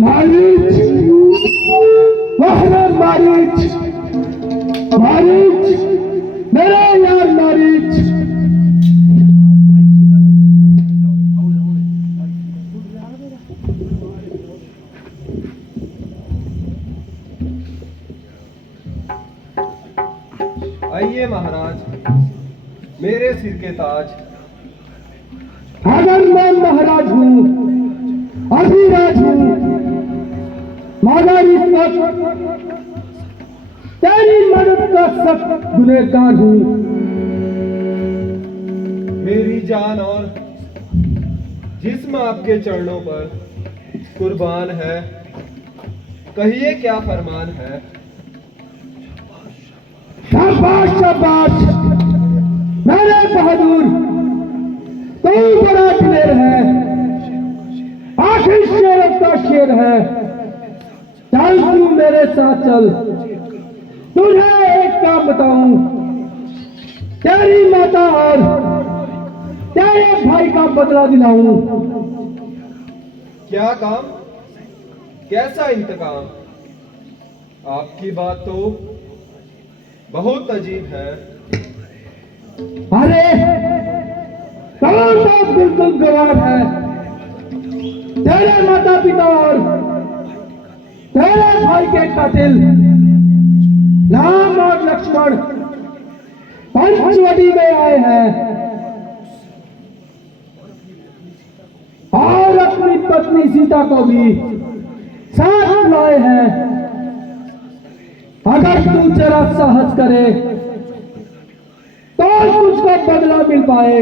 मारीच, महाराज मारीच, मारीच, मेरे यार मारीच। आइए महाराज, मेरे सिर के ताज। अगर मैं महाराज हूँ, अधिराज हूँ, मगर इस वक्त तेरी मदद का सख्त गुनहगार हूँ। मेरी जान और जिस्म आपके चरणों पर कुर्बान है। कहिए क्या फरमान है। शाबाश शाबाश मेरे बहादुर, तू बड़ा दिलेर है, आखिर शेर का शेर है। चल तू मेरे साथ चल, तुझे एक काम बताऊं, तेरी माता और तेरे भाई का बदला दिलाऊं। क्या काम, कैसा इंतकाम? आपकी बात तो बहुत अजीब है। अरे कौन सा बिल्कुल गवार है। तेरे माता पिता और तेरे भाई के कातिल राम और लक्ष्मण पंचवटी में आए हैं और अपनी पत्नी सीता को भी साथ लाए हैं। अगर तू जरा साहस करे तो तुझको बदला मिल पाए,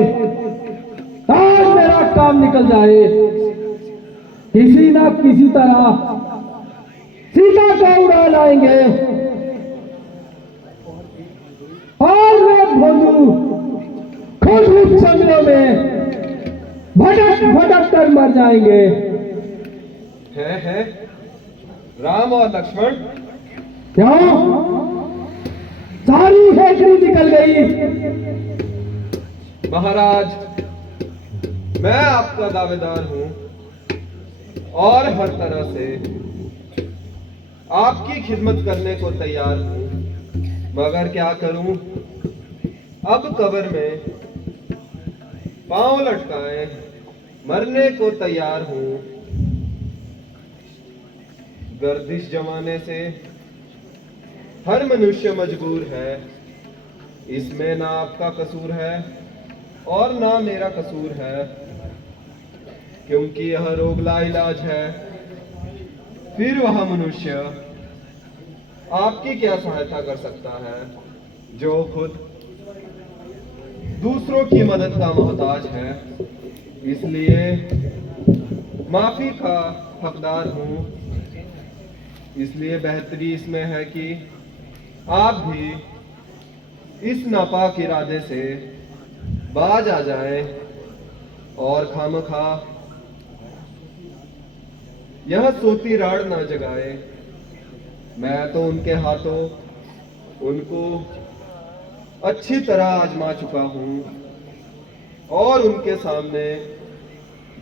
आज मेरा काम निकल जाए। किसी ना किसी तरह सीता को उड़ा लाएंगे और वे भोलू खुद जंगलों में भटक भटक कर मर जाएंगे। है राम और लक्ष्मण? क्यों सारी हेकड़ी निकल गई? महाराज, मैं आपका दावेदार हूं और हर तरह से आपकी खिदमत करने को तैयार हूं, मगर क्या करूं, अब कब्र में पांव लटकाए मरने को तैयार हूं। गर्दिश जमाने से हर मनुष्य मजबूर है। इसमें ना आपका कसूर है और ना मेरा कसूर है, क्योंकि यह रोग लाइलाज है। फिर वह मनुष्य आपकी क्या सहायता कर सकता है जो खुद दूसरों की मदद का मोहताज है। इसलिए माफी का हकदार हूं। इसलिए बेहतरी इसमें है कि आप भी इस नापाक इरादे से बाज आ जाएं और खामखा यह सोती राड़ ना जगाए। मैं तो उनके हाथों उनको अच्छी तरह आजमा चुका हूं और उनके सामने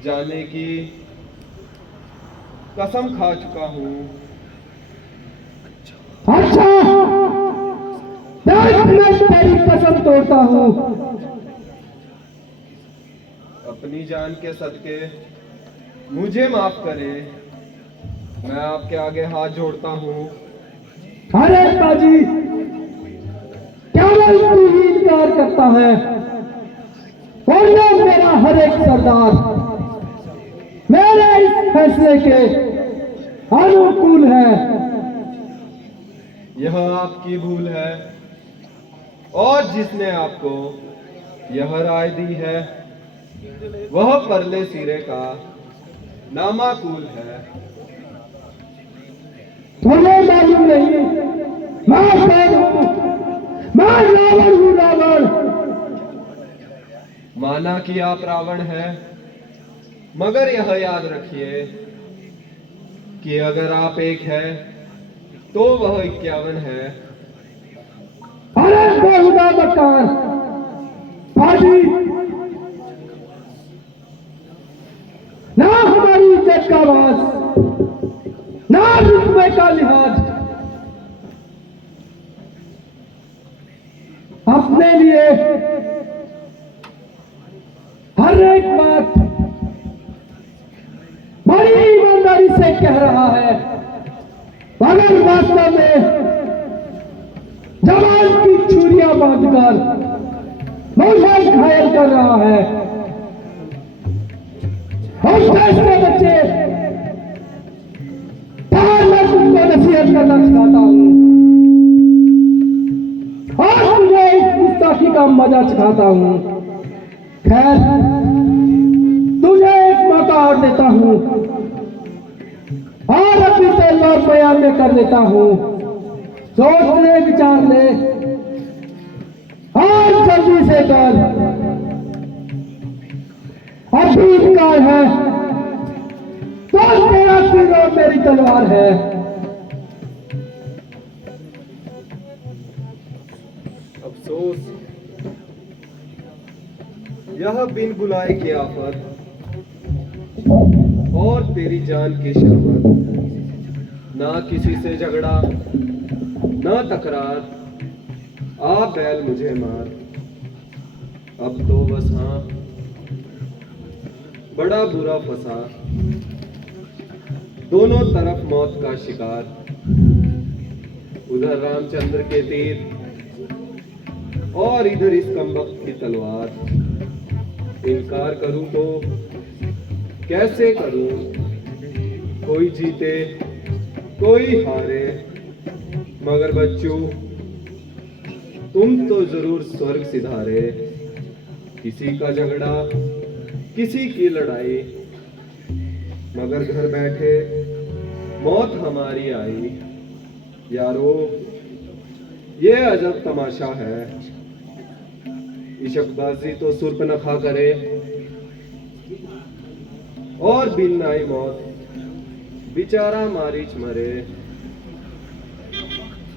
जाने की कसम खा चुका हूं। अच्छा, मैं तेरी कसम तोड़ता हूं। अपनी जान के सदके मुझे माफ करे, मैं आपके आगे हाथ जोड़ता हूं। अरे बाजी, केवल तू ही इनकार करता है और ये मेरा हर एक सरदार मेरे इस फैसले के अनुकूल है। यह आपकी भूल है और जिसने आपको यह राय दी है वह परले सिरे का नामाकूल है। तुम्हें मालूम नहीं मैं कौन हूं? मैं रावण हूं, रावण। माना कि आप रावण हैं, मगर यह याद रखिए कि अगर आप एक हैं तो वह 51 है। अरे बेहुदा बकार, बाजी इज्जत का वास, ना रुतबे का लिहाज। अपने लिए हर एक बात बड़ी ईमानदारी से कह रहा है, मगर वास्तव में जवान की छुरियां बांधकर मुझे घायल कर रहा है। और कैसे बच्चे मैं तुमको नसीहत करना चाहता हूं और तुझे इस गुस्ताखी का मजा चखाता हूं। खैर, तुझे एक मौका और देता हूं और अपनी तलवार बयान में कर देता हूं। सोच ले, विचार ले और जल्दी से कर। अभी इनकार है तो तेरा सिर और मेरी तलवार है। अफसोस, यह बिन बुलाए की आफत और तेरी जान की शहामत। ना किसी से झगड़ा, ना तकरार, आ बैल मुझे मार। अब तो बस हाँ, बड़ा बुरा फंसा, दोनों तरफ मौत का शिकार। उधर रामचंद्र के तीर और इधर इस कमबख्त की तलवार। इनकार करूं तो कैसे करूं, कोई जीते कोई हारे, मगर बच्चों तुम तो जरूर स्वर्ग सिधारे। किसी का झगड़ा, किसी की लड़ाई, मगर घर बैठे मौत हमारी आई। यारो, ये अजब तमाशा है, इशकबाजी तो सुर्पनखा करे और बिन आई मौत बेचारा मारीच मरे।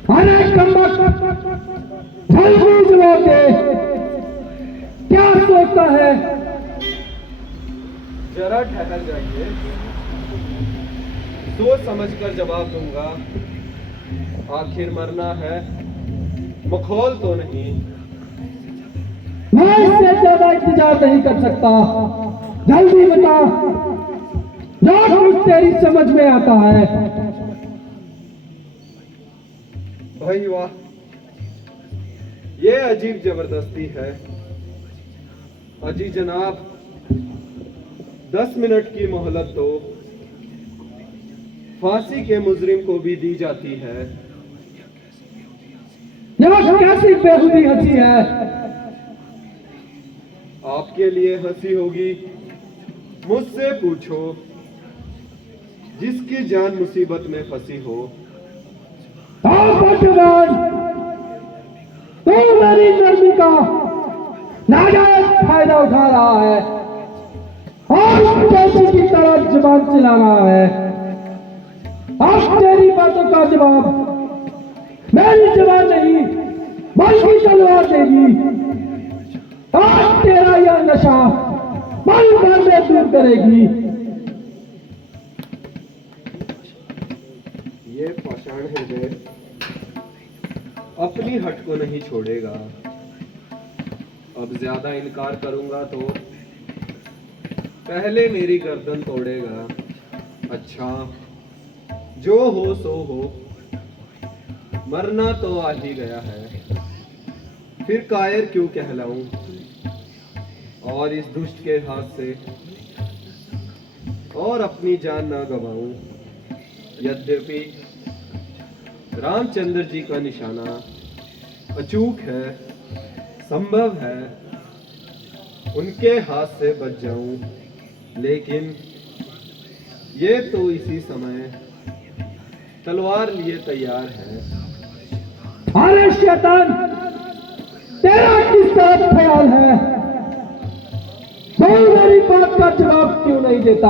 अरे कमबख्त, जल्दी जवाब दे, क्या सोचता है? जरा ठहर जाइए, सोच समझकर जवाब दूंगा। आखिर मरना है, मखौल तो नहीं। मैं इससे ज्यादा इंतजार नहीं कर सकता। जल्दी बता, जो कुछ तेरी समझ में आता है। भाई वाह, ये अजीब जबरदस्ती है। अजी जनाब, 10 मिनट की मोहलत दो। फांसी के मुजरिम को भी दी जाती है। यह कैसी बेहुदी हंसी है? आपके लिए हंसी होगी, मुझसे पूछो, जिसकी जान मुसीबत में फंसी हो। भगवान, तू मेरी नरमी का नाजायज फायदा उठा रहा है और कैसी की तरह जुबान चला रहा है। अब तेरी बातों का जवाब मेरी जुबान नहीं बल्कि तलवार देगी। आज तेरा यह नशा पल भर में दूर करेगी। ये पाषाण हृदय अपनी हट को नहीं छोड़ेगा। अब ज्यादा इनकार करूंगा तो पहले मेरी गर्दन तोड़ेगा। अच्छा, जो हो सो हो, मरना तो आ ही गया है, फिर कायर क्यों कहलाऊं और इस दुष्ट के हाथ से और अपनी जान ना गवाऊं। यद्यपि रामचंद्र जी का निशाना अचूक है, संभव है उनके हाथ से बच जाऊं, लेकिन ये तो इसी समय तलवार लिए तैयार है। अरे शैतान, तेरा किस तरफ ख्याल है? तू मेरी बात का जवाब क्यों नहीं देता?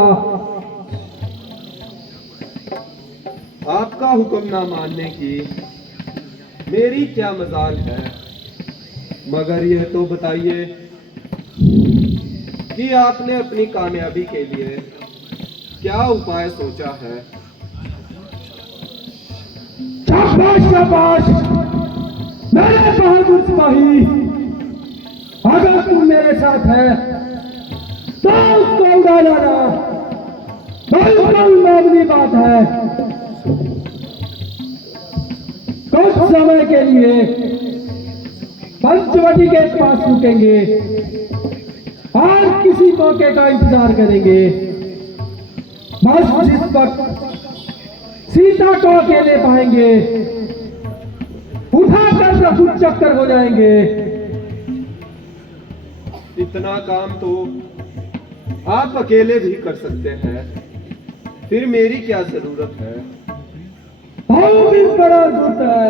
आपका हुक्म ना मानने की मेरी क्या मजाल है, मगर यह तो बताइए कि आपने अपनी कामयाबी के लिए क्या उपाय सोचा है? शाबाश शाबाश मेरे बहादुर सिपाही, अगर तू मेरे साथ है तो उसको उड़ा लाना बिल्कुल मामूली बात है। कुछ समय के लिए पंचवटी के पास रुकेंगे और किसी मौके का इंतजार करेंगे। बस जिस वक्त सीता को अकेले पाएंगे उठाकर रफू चक्कर हो जाएंगे। इतना काम तो आप अकेले भी कर सकते हैं, फिर मेरी क्या जरूरत है? बहुत ही बड़ा दुख है।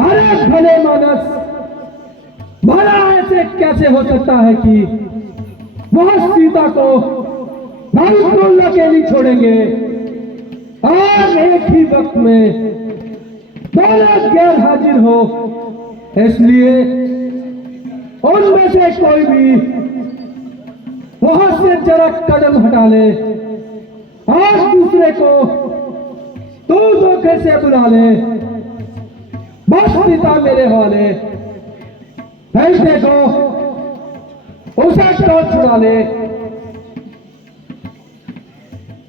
अरे भले मानस, भला ऐसे कैसे हो सकता है कि वह सीता को बिल्कुल अकेली छोड़ेंगे और एक ही वक्त में दोनों गैर हाजिर हो। इसलिए उनमें से कोई भी वहां से जरा कदम हटा ले और दूसरे को तू धोखे से बुला ले। बस सीता मेरे हवाले, फिर देखो उसे तो छुड़ा ले।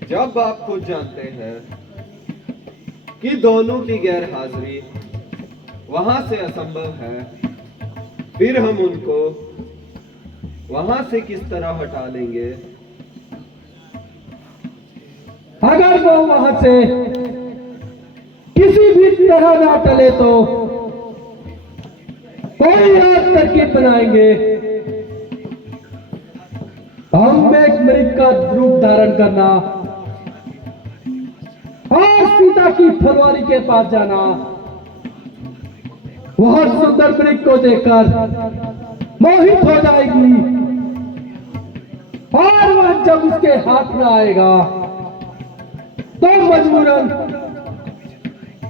जब आप खुद जानते हैं कि दोनों की गैर हाजिरी वहां से असंभव है, फिर हम उनको वहां से किस तरह हटा लेंगे? अगर वो वहां से किसी भी तरह ना टले तो कोई और तरकीब बनाएंगे। हम एक मृग का रूप धारण करना और सीता की फलवारी के पास जाना, वह सुंदर मृग को देखकर मोहित हो जाएगी और वह जब उसके हाथ में आएगा तो मजबूरन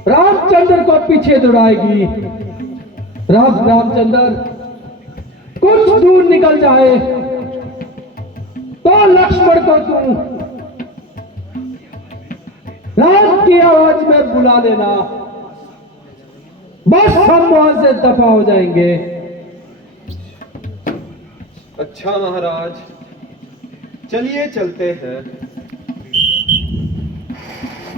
रामचंद्र को पीछे दौड़ाएगी। रामचंद्र कुछ दूर निकल जाए तो लक्ष्मण को तू राम की आवाज में बुला लेना। बस हम वहां से दफा हो जाएंगे। अच्छा महाराज, चलिए चलते हैं।